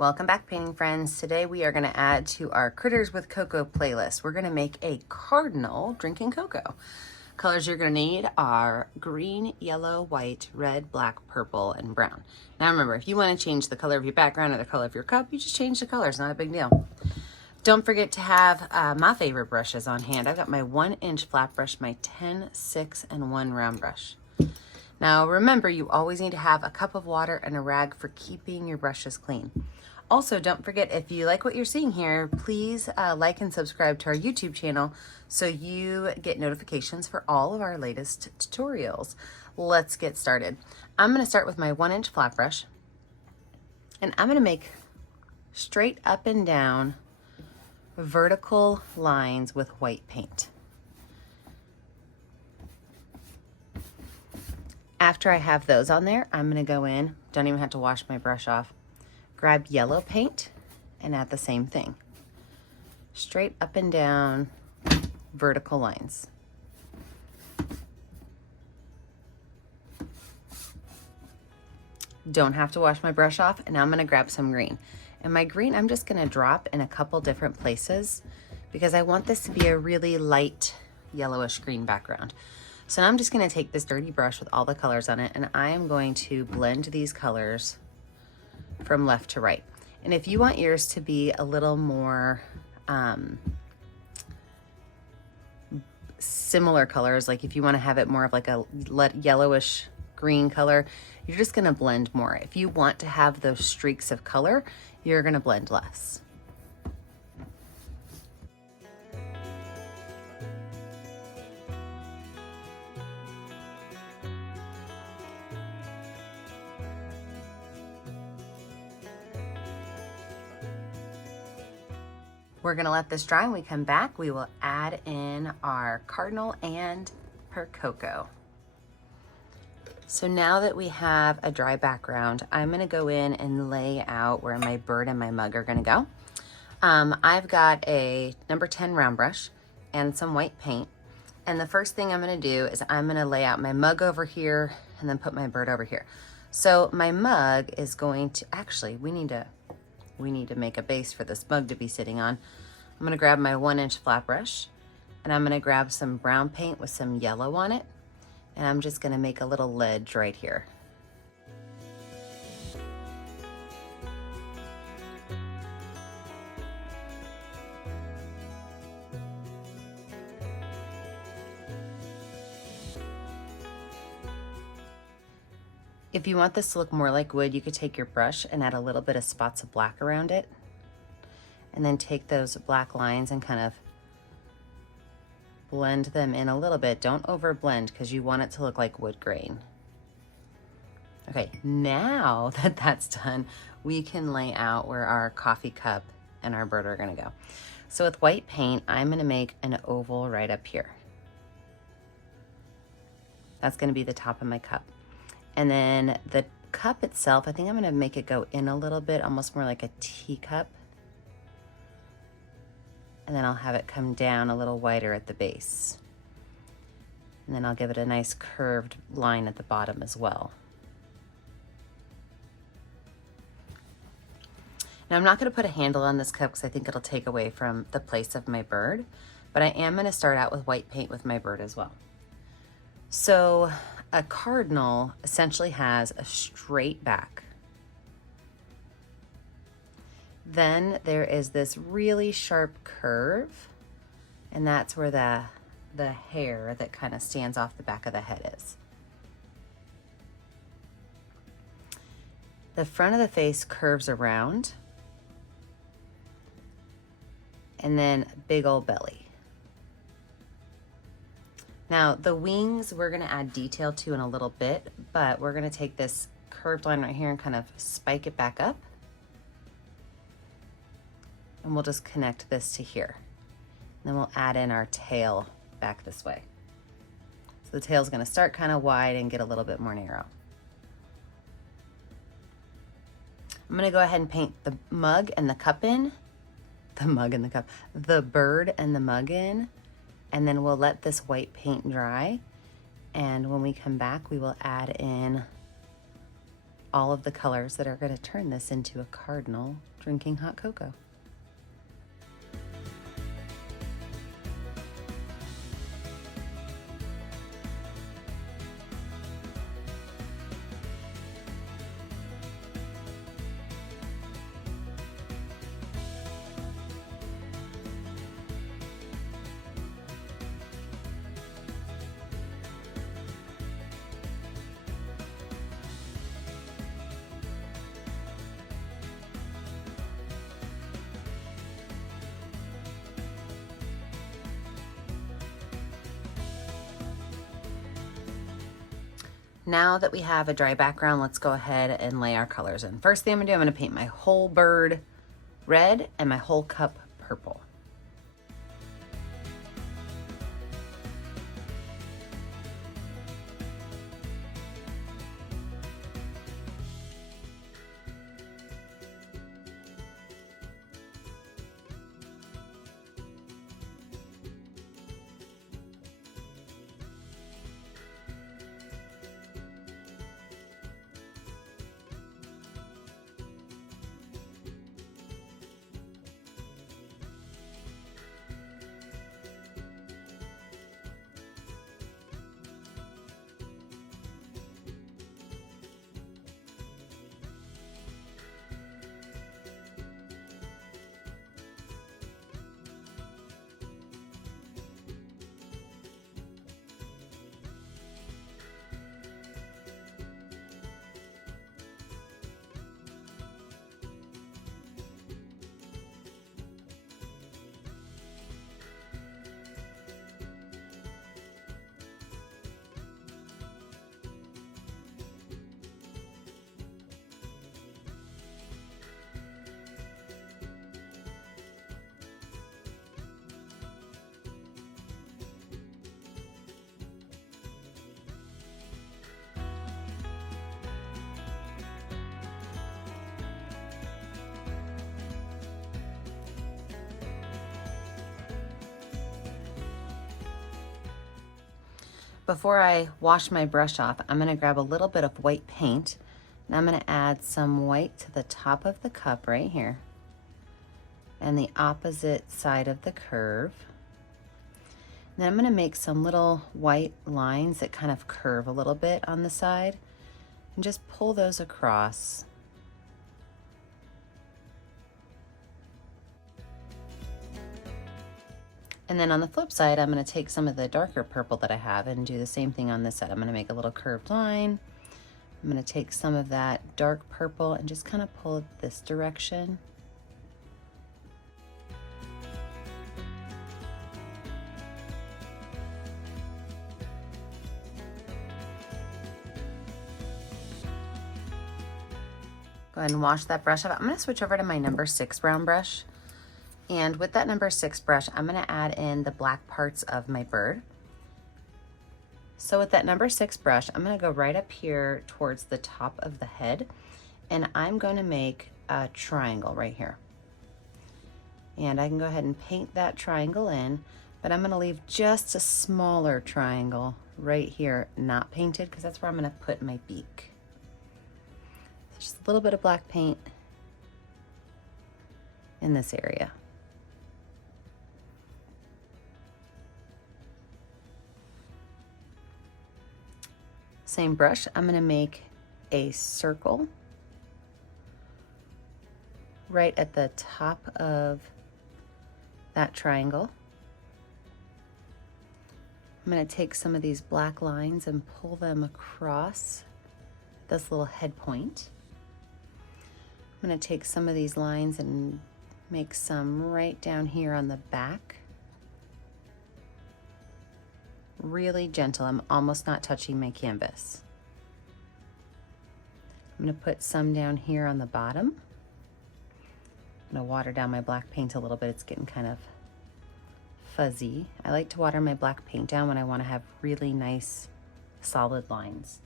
Welcome back, painting friends. Today we are going to add to our Critters with Cocoa playlist. We're going to make a Cardinal drinking cocoa. Colors you're going to need are green, yellow, white, red, black, purple, and brown. Now remember, if you want to change the color of your background or the color of your cup, you just change the color. It's not a big deal. Don't forget to have my favorite brushes on hand. I've got my 1-inch flat brush, my 10, 6, and 1 round brush. Now remember, you always need to have a cup of water and a rag for keeping your brushes clean. Also, don't forget, if you like what you're seeing here, please like and subscribe to our YouTube channel so you get notifications for all of our latest tutorials. Let's get started. I'm going to start with my 1-inch flat brush, and I'm going to make straight up and down vertical lines with white paint. After I have those on there, I'm going to go in, don't even have to wash my brush off, grab yellow paint and add the same thing. Straight up and down vertical lines. Don't have to wash my brush off, and now I'm going to grab some green. And my green I'm just going to drop in a couple different places because I want this to be a really light yellowish green background. So now I'm just going to take this dirty brush with all the colors on it, and I am going to blend these colors from left to right. And if you want yours to be a little more similar colors, like if you want to have it more of like a yellowish green color, you're just going to blend more. If you want to have those streaks of color, you're going to blend less. We're gonna let this dry. When we come back, we will add in our Cardinal and her cocoa. So now that we have a dry background, I'm gonna go in and lay out where my bird and my mug are gonna go. I've got a number 10 round brush and some white paint. And the first thing I'm gonna do is I'm gonna lay out my mug over here and then put my bird over here. So my mug is going to, actually, we need to make a base for this mug to be sitting on. I'm gonna grab my 1-inch flat brush, and I'm gonna grab some brown paint with some yellow on it, and I'm just gonna make a little ledge right here. If you want this to look more like wood, you could take your brush and add a little bit of spots of black around it, and then take those black lines and kind of blend them in a little bit. Don't over blend because you want it to look like wood grain. Okay, now that that's done, we can lay out where our coffee cup and our bird are gonna go. So with white paint, I'm gonna make an oval right up here. That's gonna be the top of my cup. And then the cup itself, I think I'm gonna make it go in a little bit, almost more like a teacup. And then I'll have it come down a little wider at the base. And then I'll give it a nice curved line at the bottom as well. Now I'm not gonna put a handle on this cup because I think it'll take away from the place of my bird, but I am gonna start out with white paint with my bird as well. So a Cardinal essentially has a straight back. Then there is this really sharp curve, and that's where the hair that kind of stands off the back of the head is. The front of the face curves around, and then big old belly. Now the wings we're gonna add detail to in a little bit, but we're gonna take this curved line right here and kind of spike it back up. And we'll just connect this to here. And then we'll add in our tail back this way. So the tail's gonna start kind of wide and get a little bit more narrow. I'm gonna go ahead and paint the mug and the cup in, the bird and the mug in, and then we'll let this white paint dry. And when we come back, we will add in all of the colors that are going to turn this into a cardinal drinking hot cocoa. Now that we have a dry background, let's go ahead and lay our colors in. First thing I'm gonna do, I'm gonna paint my whole bird red and my whole cup purple. Before I wash my brush off, I'm gonna grab a little bit of white paint and I'm gonna add some white to the top of the cup right here and the opposite side of the curve. And then I'm gonna make some little white lines that kind of curve a little bit on the side and just pull those across. And then on the flip side, I'm gonna take some of the darker purple that I have and do the same thing on this side. I'm gonna make a little curved line. I'm gonna take some of that dark purple and just kind of pull it this direction. Go ahead and wash that brush off. I'm gonna switch over to my number 6 brown brush. And with that number 6 brush, I'm gonna add in the black parts of my bird. So with that number 6 brush, I'm gonna go right up here towards the top of the head, and I'm gonna make a triangle right here. And I can go ahead and paint that triangle in, but I'm gonna leave just a smaller triangle right here, not painted, because that's where I'm gonna put my beak. So just a little bit of black paint in this area. Same brush, I'm gonna make a circle right at the top of that triangle. I'm gonna take some of these black lines and pull them across this little head point. I'm gonna take some of these lines and make some right down here on the back. Really gentle, I'm almost not touching my canvas. I'm gonna put some down here on the bottom. I'm gonna water down my black paint a little bit, it's getting kind of fuzzy. I like to water my black paint down when I wanna have really nice solid lines.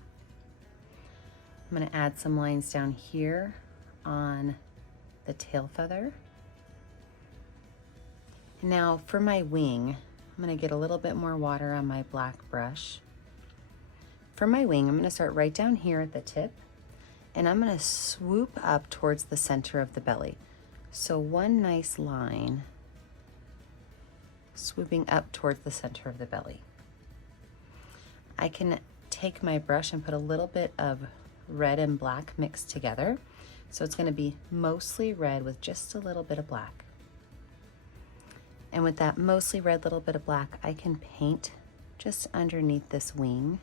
I'm gonna add some lines down here on the tail feather. Now for my wing, I'm gonna get a little bit more water on my black brush. For my wing, I'm gonna start right down here at the tip, and I'm gonna swoop up towards the center of the belly. So one nice line swooping up towards the center of the belly. I can take my brush and put a little bit of red and black mixed together. So it's gonna be mostly red with just a little bit of black. And with that mostly red little bit of black, I can paint just underneath this wing.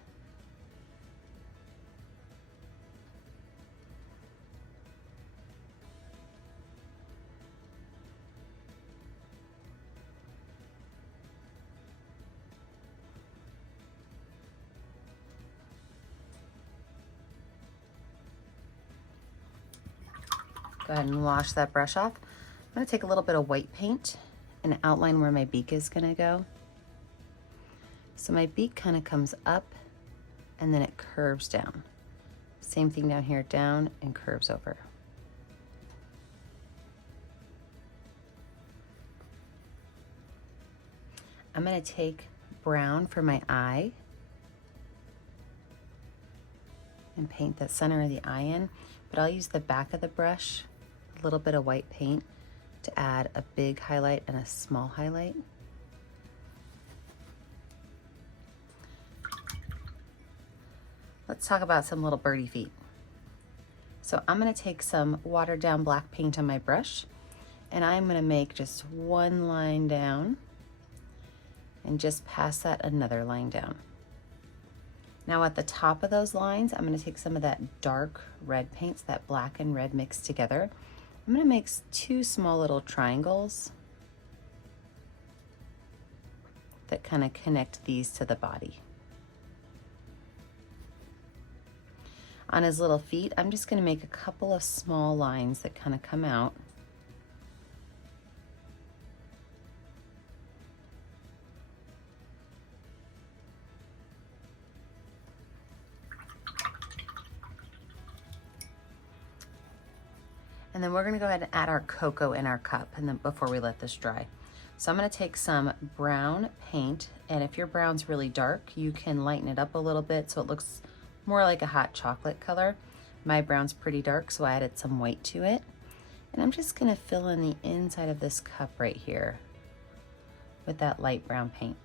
Go ahead and wash that brush off. I'm gonna take a little bit of white paint and outline where my beak is gonna go. So my beak kind of comes up and then it curves down. Same thing down here, down and curves over. I'm gonna take brown for my eye and paint the center of the eye in, but I'll use the back of the brush, a little bit of white paint to add a big highlight and a small highlight. Let's talk about some little birdie feet. So I'm gonna take some watered down black paint on my brush, and I'm gonna make just one line down and just past that another line down. Now at the top of those lines, I'm gonna take some of that dark red paints, that black and red mixed together. I'm gonna make two small little triangles that kind of connect these to the body. On his little feet, I'm just gonna make a couple of small lines that kind of come out. And then we're gonna go ahead and add our cocoa in our cup and then before we let this dry. So I'm gonna take some brown paint, and if your brown's really dark, you can lighten it up a little bit so it looks more like a hot chocolate color. My brown's pretty dark, so I added some white to it. And I'm just gonna fill in the inside of this cup right here with that light brown paint.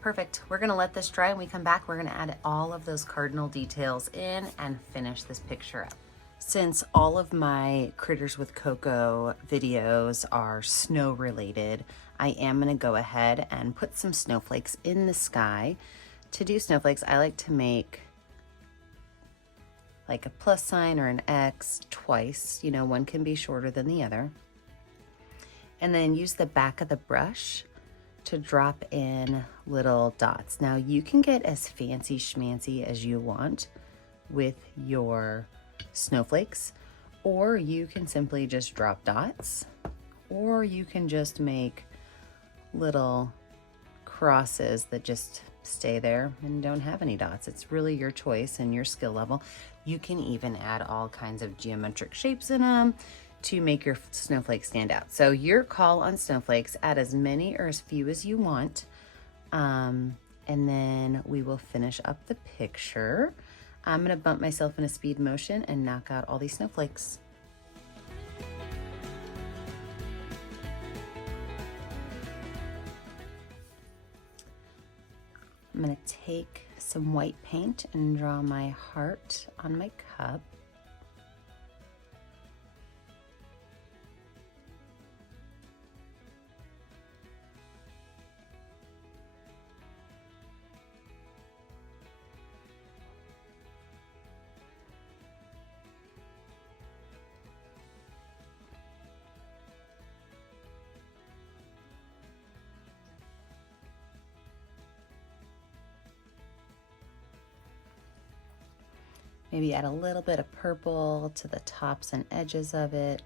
Perfect. We're gonna let this dry. When we come back, we're gonna add all of those cardinal details in and finish this picture up. Since all of my Critters with Cocoa videos are snow related, I am gonna go ahead and put some snowflakes in the sky. To do snowflakes, I like to make like a plus sign or an X twice. You know, one can be shorter than the other. And then use the back of the brush to drop in little dots. Now you can get as fancy schmancy as you want with your snowflakes, or you can simply just drop dots, or you can just make little crosses that just stay there and don't have any dots. It's really your choice and your skill level. You can even add all kinds of geometric shapes in them to make your snowflakes stand out. So your call on snowflakes, add as many or as few as you want. And then we will finish up the picture. I'm gonna bump myself in a speed motion and knock out all these snowflakes. I'm gonna take some white paint and draw my heart on my cup. Maybe add a little bit of purple to the tops and edges of it.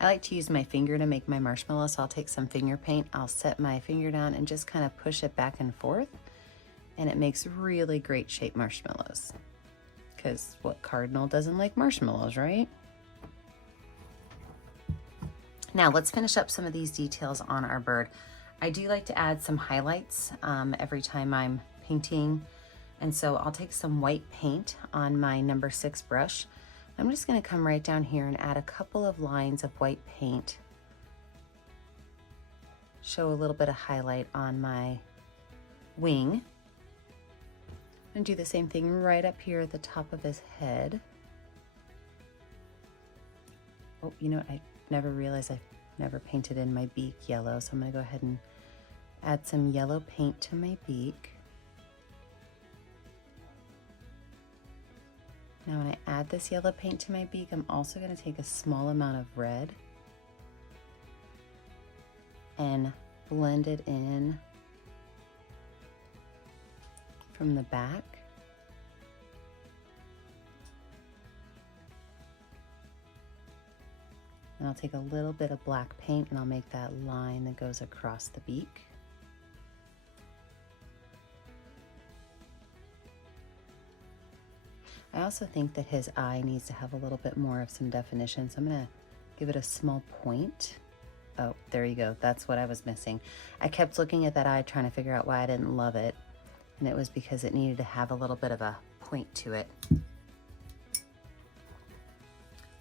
I like to use my finger to make my marshmallow, so I'll take some finger paint. I'll set my finger down and just kind of push it back and forth. and it makes really great shaped marshmallows. Because what Cardinal doesn't like marshmallows, right? Now let's finish up some of these details on our bird. I do like to add some highlights every time I'm painting. And so I'll take some white paint on my number 6 brush. I'm just gonna come right down here and add a couple of lines of white paint. Show a little bit of highlight on my wing. And do the same thing right up here at the top of his head. Oh, you know what? I never realized I've never painted in my beak yellow, so I'm gonna go ahead and add some yellow paint to my beak. Now when I add this yellow paint to my beak, I'm also gonna take a small amount of red and blend it in from the back. And I'll take a little bit of black paint and I'll make that line that goes across the beak. I also think that his eye needs to have a little bit more of some definition, so I'm gonna give it a small point. Oh, there you go, that's what I was missing. I kept looking at that eye trying to figure out why I didn't love it, and it was because it needed to have a little bit of a point to it. A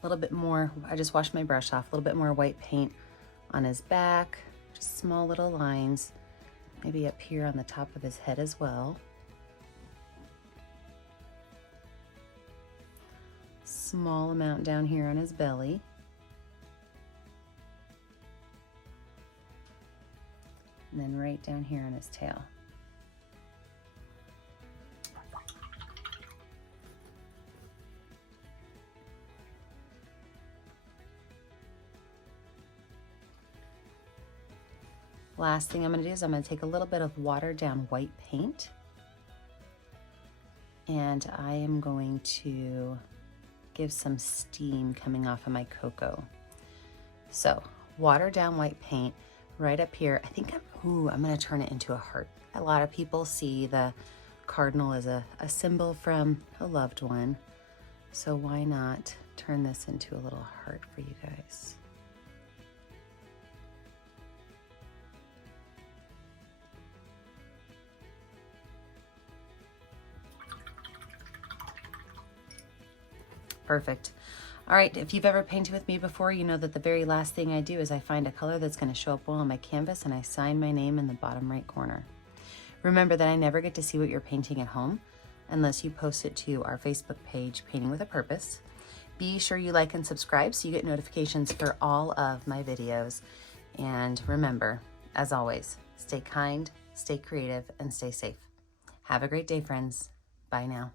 little bit more, I just washed my brush off, a little bit more white paint on his back, just small little lines, maybe up here on the top of his head as well. Small amount down here on his belly. And then right down here on his tail. Last thing I'm going to do is I'm going to take a little bit of watered down white paint, and I am going to give some steam coming off of my cocoa. So watered down white paint right up here. I think I'm going to turn it into a heart. A lot of people see the cardinal as a symbol from a loved one. So why not turn this into a little heart for you guys? Perfect. All right, if you've ever painted with me before, you know that the very last thing I do is I find a color that's going to show up well on my canvas and I sign my name in the bottom right corner. Remember that I never get to see what you're painting at home unless you post it to our Facebook page, Painting with a Purpose. Be sure you like and subscribe so you get notifications for all of my videos. And remember, as always, stay kind, stay creative, and stay safe. Have a great day, friends. Bye now.